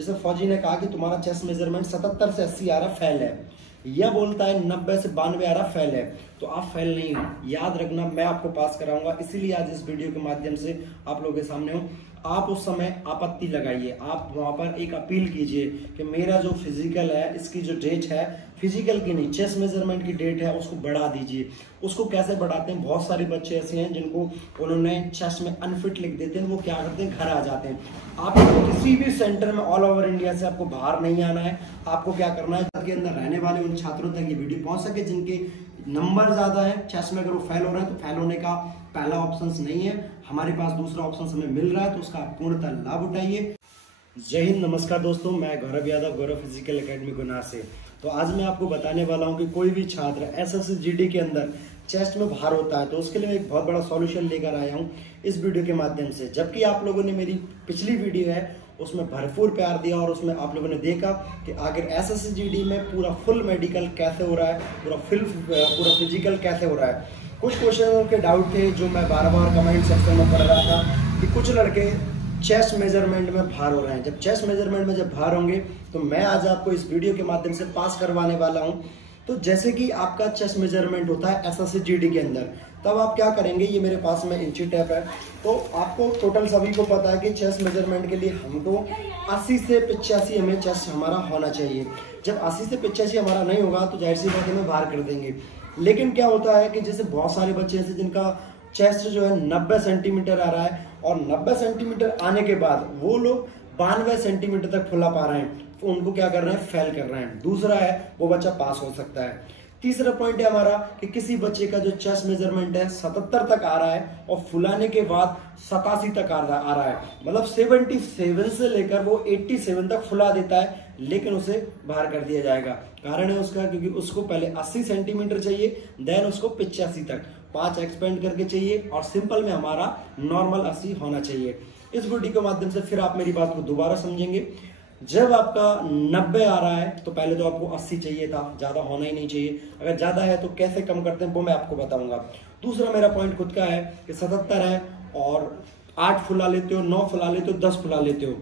जैसे फौजी ने कहा कि तुम्हारा चेस्ट मेजरमेंट 77 से 80 आ रहा फेल है, यह बोलता है 90 से 92 आ रहा फेल है, तो आप फेल नहीं हो। याद रखना, मैं आपको पास कराऊंगा, इसीलिए आज इस वीडियो के माध्यम से आप लोगों के सामने हूँ। आप उस समय आपत्ति लगाइए, आप वहां पर एक अपील कीजिए कि मेरा जो फिजिकल है, इसकी जो डेट है, फिजिकल की नहीं चेस्ट मेजरमेंट की डेट है, उसको बढ़ा दीजिए। उसको कैसे बढ़ाते हैं, बहुत सारे बच्चे ऐसे हैं जिनको उन्होंने चेस्ट में अनफिट लिख देते हैं, वो क्या करते हैं, घर आ जाते हैं। आप किसी भी सेंटर में ऑल ओवर इंडिया से आपको बाहर नहीं आना है, आपको क्या करना है, के अंदर रहने वाले उन छात्रों तक ये वीडियो पहुंच सके जिनके नंबर ज्यादा है चेस्ट में। अगर वो फेल हो रहे हैं तो फेल होने का पहला ऑप्शन नहीं है, हमारे पास दूसरा ऑप्शन हमें मिल रहा है, तो उसका पूर्णतः लाभ उठाइए। जय हिंद, नमस्कार दोस्तों, मैं गौरव यादव, गौरव फिजिकल एकेडमी गुना से। तो आज मैं आपको बताने वाला हूं कि कोई भी छात्र एसएससी के अंदर चेस्ट में भार होता है तो उसके लिए मैं एक बहुत बड़ा सॉल्यूशन लेकर आया हूं इस वीडियो के माध्यम से। जबकि आप लोगों ने मेरी पिछली वीडियो है उसमें भरपूर प्यार दिया और उसमें आप लोगों ने देखा कि आखिर एसएससी में पूरा फुल मेडिकल कैसे हो रहा है, पूरा फिजिकल कैसे हो रहा है। कुछ क्वेश्चनों के डाउट थे जो मैं बार बार कमेंट सेक्शन में पढ़ रहा था कि कुछ लड़के चेस्ट मेजरमेंट में भार हो रहे हैं। जब चेस्ट मेजरमेंट में जब भार होंगे तो मैं आज आपको इस वीडियो के माध्यम से पास करवाने वाला हूं। तो जैसे कि आपका चेस्ट मेजरमेंट होता है एसएससी के अंदर, तब आप क्या करेंगे, ये मेरे पास में इंची टेप है, तो आपको टोटल सभी को पता है कि चेस्ट मेजरमेंट के लिए हमको 80 से 85 हमें चेस्ट हमारा होना चाहिए। जब 80 से 85 हमारा नहीं होगा तो जाहिर सी बात है, हमें भार कर देंगे। लेकिन क्या होता है कि जैसे बहुत सारे बच्चे ऐसे जिनका चेस्ट जो है 90 सेंटीमीटर आ रहा है और 90 सेंटीमीटर आने के बाद वो लोग 92 सेंटीमीटर तक फुला पा रहे हैं, तो उनको क्या कर रहे हैं, फेल कर रहे हैं। दूसरा है वो बच्चा पास हो सकता है। तीसरा पॉइंट है हमारा कि किसी बच्चे का जो चेस्ट मेजरमेंट है 77 तक आ रहा है और फुलाने के बाद 87 तक आ रहा है, मतलब 77 से लेकर वो 87 तक फुला देता है, लेकिन उसे बाहर कर दिया जाएगा। कारण है उसका क्योंकि उसको पहले 80 सेंटीमीटर चाहिए, देन उसको 85 तक 5 एक्सपेंड करके चाहिए, और सिंपल में हमारा नॉर्मल 80 होना चाहिए। इस वीडियो के माध्यम से फिर आप मेरी बात को दोबारा समझेंगे। जब आपका 90 आ रहा है तो पहले तो आपको 80 चाहिए था, ज्यादा होना ही नहीं चाहिए। अगर ज्यादा है तो कैसे कम करते हैं वो मैं आपको बताऊंगा। दूसरा मेरा पॉइंट खुद का है कि 77 है और 8 फुला लेते हो, 9 फुला लेते हो, 10 फुला लेते हो,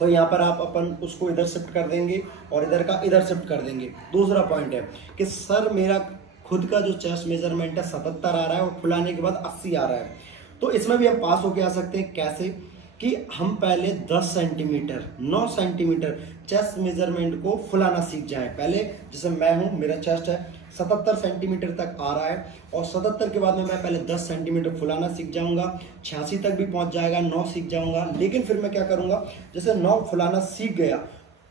तो यहाँ पर आप अपन उसको इधर शिफ्ट कर देंगे और इधर का इधर शिफ्ट कर देंगे। दूसरा पॉइंट है कि सर मेरा खुद का जो चेस्ट मेजरमेंट है 77 आ रहा है और फुलाने के बाद 80 आ रहा है, तो इसमें भी हम पास होके आ सकते हैं। कैसे कि हम पहले 10 सेंटीमीटर 9 सेंटीमीटर चेस्ट मेजरमेंट को फुलाना सीख जाएं। पहले जैसे मैं हूं, मेरा चेस्ट है 77 सेंटीमीटर तक आ रहा है और 77 के बाद में मैं पहले 10 सेंटीमीटर फुलाना सीख जाऊंगा, 86 तक भी पहुंच जाएगा, 9 सीख जाऊंगा। लेकिन फिर मैं क्या करूंगा, जैसे 9 फुलाना सीख गया,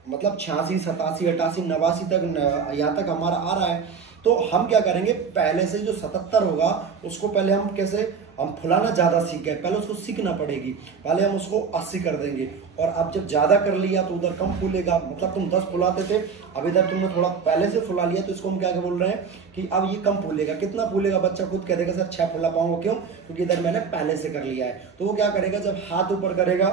मतलब 86 87 88 89 तक यहाँ तक हमारा आ रहा है, तो हम क्या करेंगे, पहले से जो 77 होगा उसको पहले हम कैसे, हम फुलाना ज्यादा सीख गए, पहले उसको सीखना पड़ेगी, पहले हम उसको 80 कर देंगे। और अब जब ज्यादा कर लिया तो उधर कम फूलेगा, मतलब तुम 10 फुलाते थे, अब इधर तुमने थोड़ा पहले से फुला लिया, तो इसको हम क्या बोल रहे हैं कि अब ये कम फूलेगा। कितना फूलेगा, बच्चा खुद कह देगा सर 6 फुला पाऊंगा, क्यों, क्योंकि इधर मैंने पहले से कर लिया है। तो वो क्या करेगा, जब हाथ ऊपर करेगा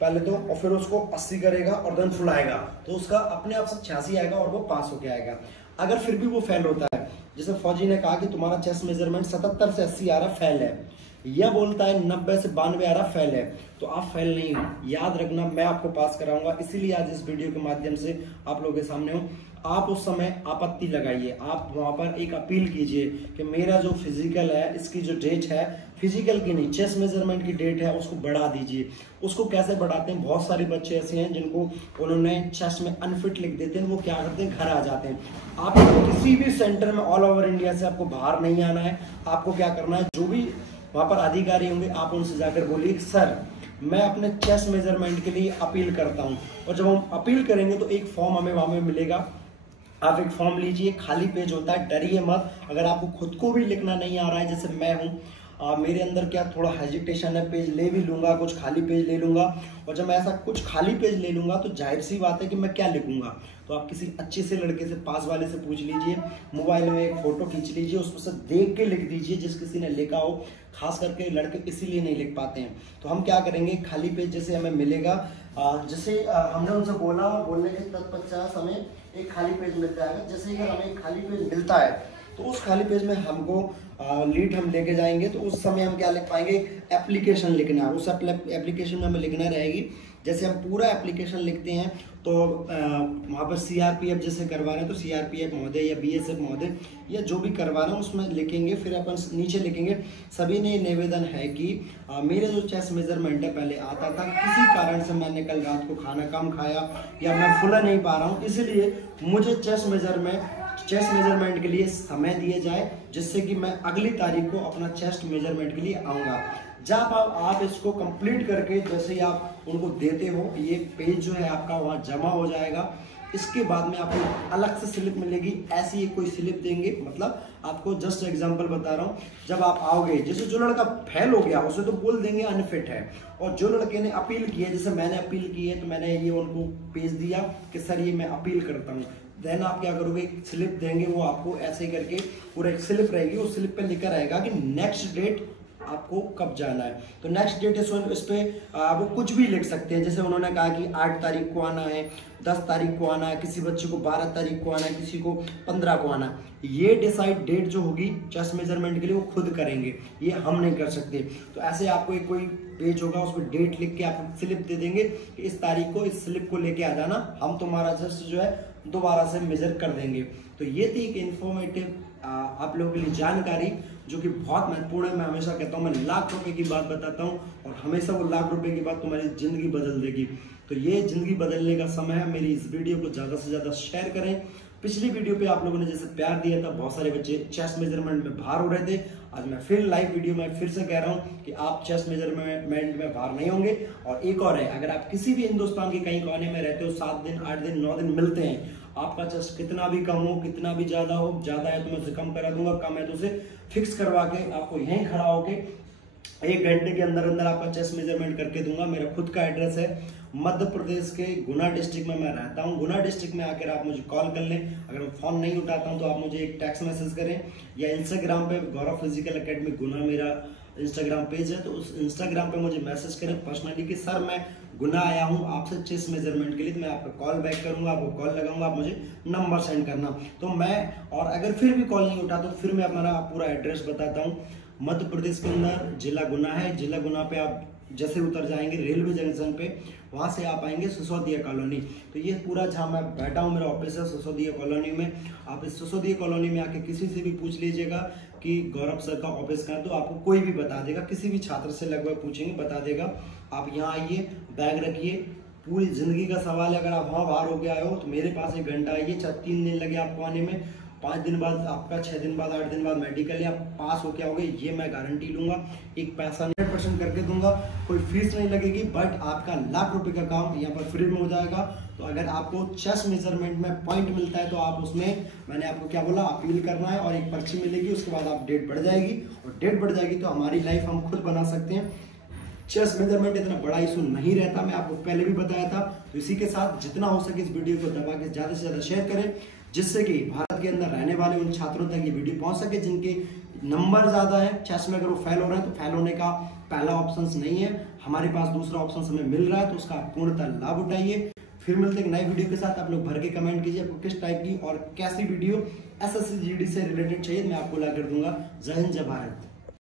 पहले तो और फिर उसको 80 करेगा और देन फुलाएगा, तो उसका अपने आप से 86 आएगा और वो पास होके आएगा। अगर फिर भी वो फेल होता है, जैसे फौजी ने कहा कि तुम्हारा चेस्ट मेजरमेंट 77 से 80 आ रहा फेल है, यह बोलता है 90 से 92 आ रहा फेल है, तो आप फेल नहीं हो। याद रखना, मैं आपको पास कराऊंगा, इसीलिए आज इस वीडियो के माध्यम से आप लोगों के सामने हूं। आप उस समय आपत्ति लगाइए, आप वहां पर एक अपील कीजिए कि मेरा जो फिजिकल है, इसकी जो डेट है, फिजिकल की नहीं चेस्ट मेजरमेंट की डेट है, उसको बढ़ा दीजिए। उसको कैसे बढ़ाते हैं, बहुत सारे बच्चे ऐसे हैं जिनको उन्होंने चेस्ट में अनफिट लिख देते हैं, वो क्या करते हैं, घर आ जाते हैं। आप किसी भी सेंटर में ऑल ओवर इंडिया से आपको बाहर नहीं आना है, आपको क्या करना है, जो भी वहां पर अधिकारी होंगे आप उनसे जाकर बोलिए सर मैं अपने चेस्ट मेजरमेंट के लिए अपील करता हूं। और जब हम अपील करेंगे तो एक फॉर्म हमें वहां में मिलेगा, आप एक फॉर्म लीजिए, खाली पेज होता है, डरिए मत। अगर आपको खुद को भी लिखना नहीं आ रहा है, जैसे मैं हूँ, मेरे अंदर क्या थोड़ा हेजिटेशन है, पेज ले भी लूंगा, कुछ खाली पेज ले लूंगा, और जब मैं ऐसा कुछ खाली पेज ले लूंगा तो जाहिर सी बात है कि मैं क्या लिखूंगा। तो आप किसी अच्छे से लड़के से, पास वाले से पूछ लीजिए, मोबाइल में एक फोटो खींच लीजिए, उसमें से देख के लिख दीजिए जिस किसी ने लिखा हो। खास करके लड़के इसीलिए नहीं लिख पाते हैं। तो हम क्या करेंगे, खाली पेज जैसे हमें मिलेगा, जैसे हमने उनसे बोला, बोलने के तत्पश्चात हमें एक खाली पेज मिल जाएगा। जैसे ही हमें एक खाली पेज मिलता है तो उस खाली पेज में हमको लीड हम लेके जाएंगे, तो उस समय हम क्या लिख पाएंगे, एप्लीकेशन लिखना है। उस एप्लीकेशन में हमें लिखना रहेगी जैसे हम पूरा एप्लीकेशन लिखते हैं तो वहाँ पर CRPF जैसे करवा रहे हैं तो CRPF महोदय या BSF महोदय या जो भी करवा रहे हैं उसमें लिखेंगे। फिर अपन नीचे लिखेंगे सभी ने निवेदन है कि मेरे जो चेस्ट मेजरमेंट है पहले आता था, किसी कारण से मैंने कल रात को खाना कम खाया या मैं फुला नहीं पा रहा हूँ, इसलिए मुझे चेस्ट मेजरमेंट के लिए समय दिया जाए, जिससे कि मैं अगली तारीख को अपना चेस्ट मेजरमेंट के लिए आऊँगा। जब आप इसको कंप्लीट करके जैसे ही आप उनको देते हो, ये पेज जो है आपका वहाँ जमा हो जाएगा। इसके बाद में आपको अलग से स्लिप मिलेगी, ऐसी एक कोई स्लिप देंगे। मतलब आपको जस्ट एग्जांपल बता रहा हूँ, जब आप आओगे, जैसे जो लड़का फेल हो गया उसे तो बोल देंगे अनफिट है, और जो लड़के ने अपील की है, जैसे मैंने अपील की है तो मैंने ये उनको पेज दिया कि सर ये मैं अपील करता हूँ। देन आप क्या करोगे, स्लिप देंगे, वो आपको ऐसे करके पूरा एक स्लिप रहेगी, उस स्लिप पे लिखा रहेगा कि नेक्स्ट डेट आपको कब जाना है। तो नेक्स्ट डेट इस पे वो कुछ भी लिख सकते हैं। जैसे उन्होंने कहा कि 8 तारीख को आना है, 10 तारीख को आना है, किसी बच्चे को 12 तारीख को आना है, किसी को 15 को आना है। ये डिसाइड डेट जो होगी चेस्ट मेजरमेंट के लिए वो खुद करेंगे, ये हम नहीं कर सकते। तो ऐसे आपको एक कोई पेज होगा, उस पर डेट लिख के आप स्लिप दे देंगे कि इस तारीख को इस स्लिप को लेके आ जाना, हम तुम्हारा चेस्ट जो है दोबारा से मेजर कर देंगे। तो ये थी एक इन्फॉर्मेटिव आप लोगों के लिए जानकारी जो कि बहुत महत्वपूर्ण है। मैं हमेशा कहता हूँ, मैं लाख रुपए की बात बताता हूँ और हमेशा वो लाख रुपए की बात तुम्हारी जिंदगी बदल देगी। तो ये जिंदगी बदलने का समय है। मेरी इस वीडियो को ज़्यादा से ज़्यादा शेयर करें। पिछली वीडियो पे आप लोगों ने जैसे प्यार दिया था, बहुत सारे बच्चे चेस्ट मेजरमेंट में बाहर हो रहे थे। आज मैं फिर लाइव वीडियो में फिर से कह रहा हूँ कि आप चेस्ट मेजरमेंट में बाहर नहीं होंगे। और एक और है, अगर आप किसी भी हिंदुस्तान के कहीं कोने में रहते हो, 7 दिन 8 दिन 9 दिन मिलते हैं, आपका चेस्ट कितना भी कम हो, कितना भी ज्यादा हो, ज्यादा है तो मैं उसे कम करा दूंगा, कम है तो उसे फिक्स करवा के आपको यहीं खड़ा होके 1 घंटे के अंदर अंदर आपका चेस्ट मेजरमेंट करके दूंगा। मेरा खुद का एड्रेस है मध्य प्रदेश के गुना डिस्ट्रिक्ट में मैं रहता हूँ। गुना डिस्ट्रिक्ट में आकर आप मुझे कॉल कर लें। अगर मैं फोन नहीं उठाता हूँ तो आप मुझे एक टेक्स्ट मैसेज करें, या इंस्टाग्राम पे गौरव फिजिकल एकेडमी गुना मेरा इंस्टाग्राम पेज है, तो उस इंस्टाग्राम पे मुझे मैसेज करें पर्सनली कि सर मैं गुना आया हूँ आपसे चेस्ट मेजरमेंट के लिए। तो मैं आपको कॉल बैक करूंगा, आपको कॉल लगाऊंगा, आप मुझे नंबर सेंड करना। तो मैं, और अगर फिर भी कॉल नहीं उठाता तो फिर मैं अपना पूरा एड्रेस बताता हूँ। मध्य प्रदेश के अंदर जिला गुना है। जिला गुना पे आप जैसे उतर जाएंगे रेलवे जंक्शन पे, वहां से आप आएंगे सिसोदिया कॉलोनी। तो ये पूरा जहाँ मैं बैठा हूँ मेरा ऑफिस है सिसोदिया कॉलोनी में। आप इस सिसोदिया कॉलोनी में आके किसी से भी पूछ लीजिएगा कि गौरव सर का ऑफिस कहाँ है, तो आपको कोई भी बता देगा। किसी भी छात्र से लगभग पूछेंगे, बता देगा। आप यहाँ आइए, बैग रखिए, पूरी जिंदगी का सवाल है। अगर आप वहाँ बाहर होके आए हो तो मेरे पास 1 घंटा आइए, 3 दिन लगे आपको आने में, 5 दिन बाद आपका, 6 दिन बाद, 8 दिन बाद मेडिकल या पास होके आओगे, ये मैं गारंटी लूंगा। एक पैसा 100% करके दूंगा, कोई फीस नहीं लगेगी, बट आपका लाख रुपए का काम यहाँ पर फ्री में हो जाएगा। तो अगर आपको चेस्ट मेजरमेंट में पॉइंट मिलता है तो आप उसमें, मैंने आपको क्या बोला, अपील करना है और एक पर्ची मिलेगी। उसके बाद आप डेट बढ़ जाएगी, और डेट बढ़ जाएगी तो हमारी लाइफ हम खुद बना सकते हैं। चेस्ट मेजरमेंट इतना बड़ा इशू नहीं रहता, मैं आपको पहले भी बताया था। तो इसी के साथ जितना हो सके इस वीडियो को दबा के ज़्यादा से ज़्यादा शेयर करें, जिससे कि भारत के अंदर रहने वाले उन छात्रों तक ये वीडियो पहुंच सके जिनके नंबर ज़्यादा है चेस्ट में। अगर वो फेल हो रहे हैं तो फेल होने का पहला ऑप्शन नहीं है, हमारे पास दूसरा ऑप्शन हमें मिल रहा है, तो उसका पूर्णतः लाभ उठाइए। फिर मिलते हैं एक नई वीडियो के साथ। आप लोग भर के कमेंट कीजिए आपको किस टाइप की और कैसी वीडियो SSC GD से रिलेटेड चाहिए, मैं आपको ला कर दूंगा। जय हिंद, जय भारत।